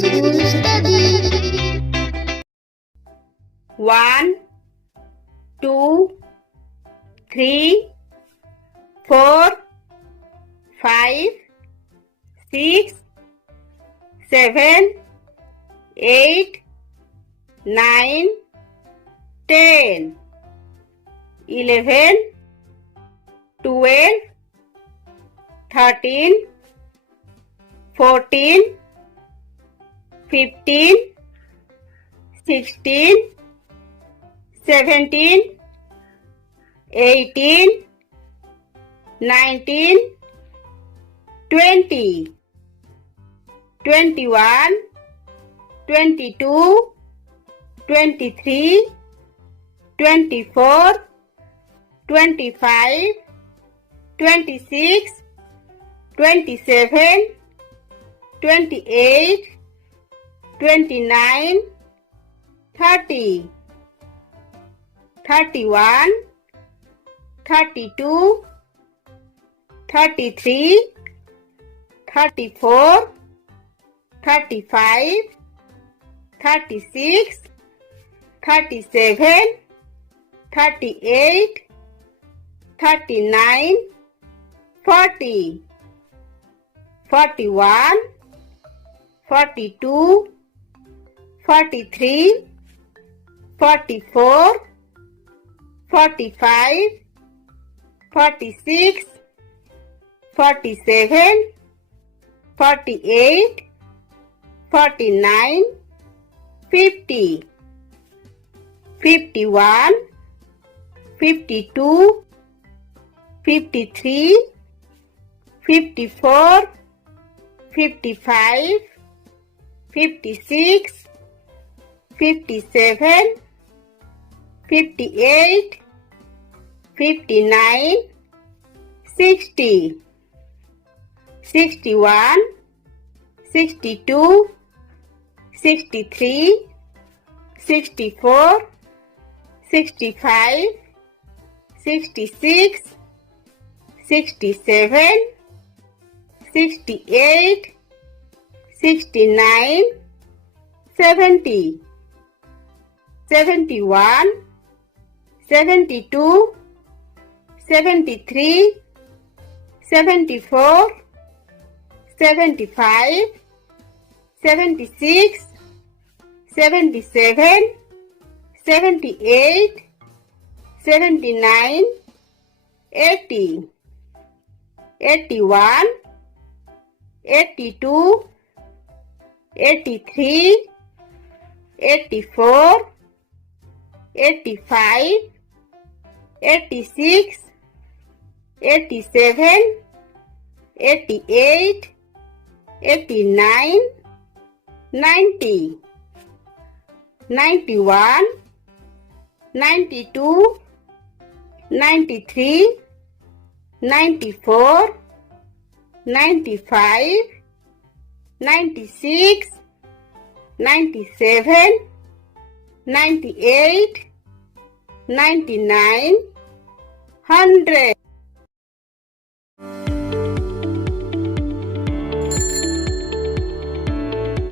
School Study. 1, 2, 3, 4, 5, 6, 7, 8, 9, 10, 11, 12, 13, 14, 15, 16, 17, 18, 19, 20, 21, 22, 23, 24, 25, 26, 27, 28, 29, 30, 31, 32, 33, 34, 35, 36, 37, 38, 39, 40, 41, 42, 43, 44, 45, 46, 47, 48, 49, 50, 51, 52, 53, 54, 55, 56, 57, 58, 59, 60, 61, 62, 63, 64, 65, 66, 67, 68, 69, 70, 71, 72, 73, 74, 75, 76, 77, 78, 79, 80, 81, 82, 83, 84, 85, 86, 87, 88, 89, 90, 91, 92, 93, 94, 95, 96, 97, 98, 99, 100.